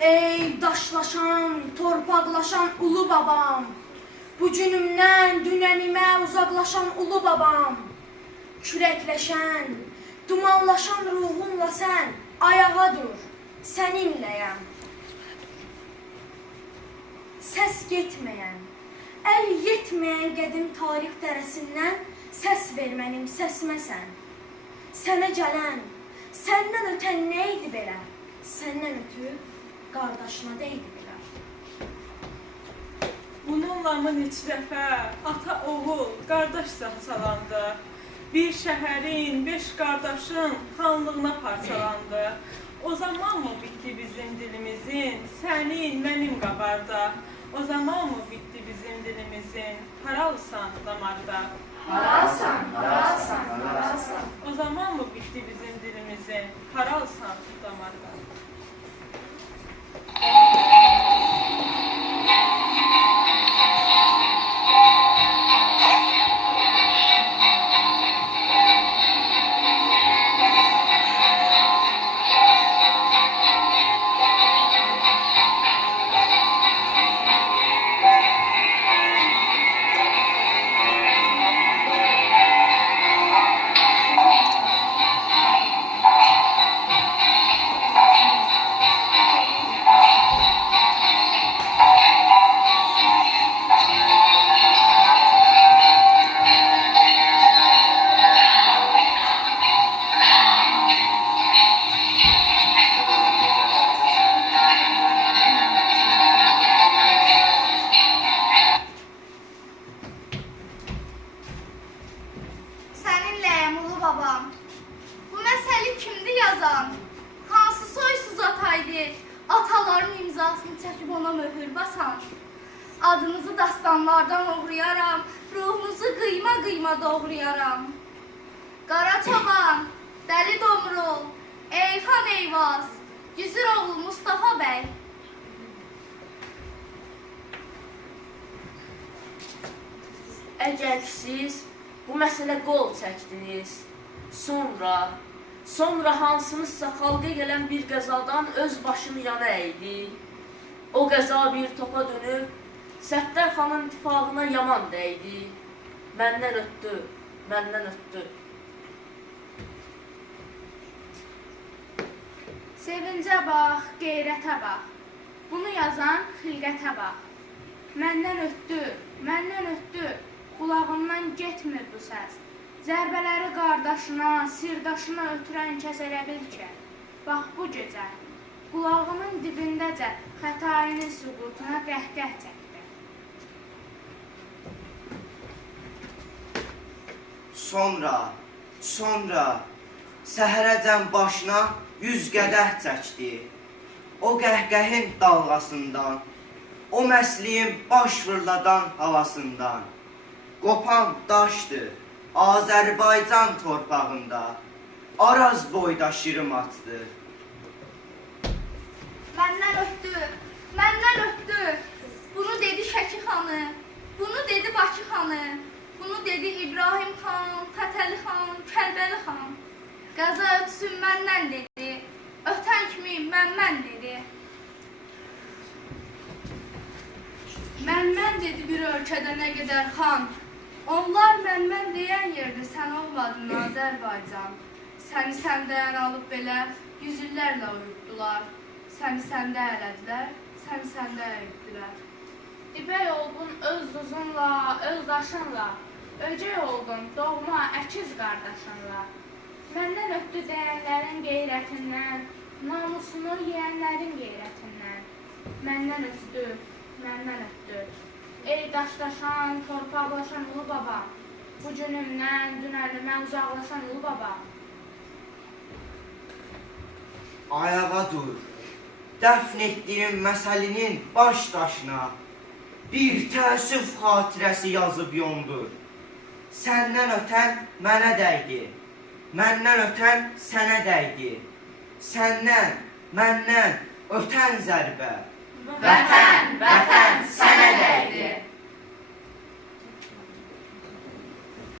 Ey daşlaşan, torpaqlaşan ulu babam, bu günümdən dünənimə uzaqlaşan ulu babam, kürəkləşən, dumanlaşan ruhunla sən ayağa dur, səninləyəm. Səs getməyən, əl yetməyən qədim tarix dərəsindən səs ver mənim səsimə sən. Sənə gələn, səndən ötən nə idi belə? Səndən ötüb qardaşına deydi belə. Bununla mı neçə dəfə ata oğul qardaş saxsalandı. Bir şəhərin, 5 qardaşın xanlığına parçalandı. O zaman mı bitdi bizim dilimizin, sənin, mənim qabarda? O zaman mı bitdi bizim dilimizin, haralsan damarda? Haralsan, haralsan, haralsan. O zaman mı bitdi bizim dilimizin, haralsan damarda? Ataların imzasını çəkib ona möhür basan, adınızı dastanlardan oğrayaram, ruhunuzu qıyma-qıyma doğrayaram. Qara çoban, Dəli Domrul, Eyxan Eyvaz, Güzüroğlu Mustafa bəy. Əgər siz bu məsələ qol çəkdiniz, sonra hansınızsa xalqa gələn bir qəzadan öz başını yana əydi. O qəza bir topa dönüb, Səttar xanın ittifaqına yaman dəydi. Məndən ötdü, məndən ötdü. Sevincə bax, qeyrətə bax. Bunu yazan xilqətə bax. Məndən ötdü, məndən ötdü. Qulağımdan getmir bu səs. Zərbələri qardaşına, sirdaşına ötürən kəs elə bil ki, bax bu gecə, qulağımın dibindəcə xətainin süqutuna qəhqəh çəkdi. Sonra, səhərəcən başına 100 qədəh çəkdi. O qəhqəhin dalğasından, o məsliyin baş fırladan havasından, qopan daşdı. Azərbaycan torpağında Araz boyda şirim atdı. Məndən ötdü, məndən ötdü. Bunu dedi Şəki xanı, bunu dedi Bakı xanı, bunu dedi İbrahim xan, Fətəli xan, Kərbəli xan. Qəza ötsün məndən dedi, ötən kimi mən dedi. Mən dedi bir ölkədə nə qədər xan. Onlar mən deyən yerdə sən olmadın Azərbaycan. Səni səndəyən alıb belə yüzüllərlə uyutdular. Səni səndə ələdilər, səni səndə əyitdilər. Dibək oldun öz duzunla, öz daşınla, öcək oldun doğma əkiz qardaşınla. Məndən ötdü deyənlərin qeyrətindən, namusunu yeyənlərin qeyrətindən. Məndən ötdü, məndən ötdü. Ey daşlaşan, torpaqlaşan ulu baba, bu günümdən, dünənimə uzaqlaşan ulu baba. Ayağa dur, dəfn etdiyin məsəlinin baş daşına bir təəssüf xatirəsi yazıb yondur. Səndən ötən mənə dəydi, məndən ötən sənə dəydi. Səndən, məndən ötən zərbə. Vətən